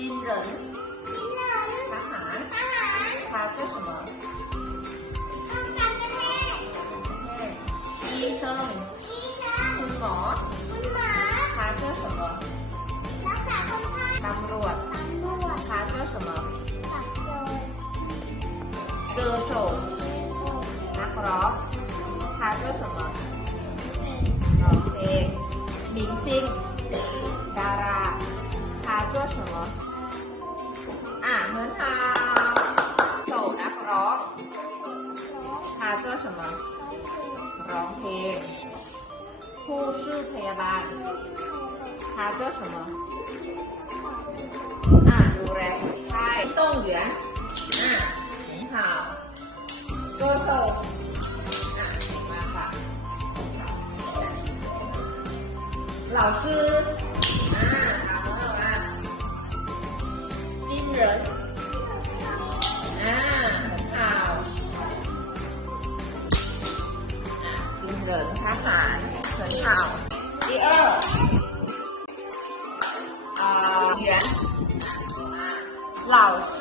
军人ทหาร他做什么医生คุณหมอ他做什么ตำรวจ他做什么歌手นักร้อง他做什么ร้องเพลง明星ดารา他做什么เหมือนทางโสนักร้อง他做什么ร้องเพลงผู้ช่วยพยาบาล他做什么ดูแลคนไข้ต้งเหวียน很好歌手มาค่ะ老师ถามว่า军人很好军人ทหาร很好第二员老师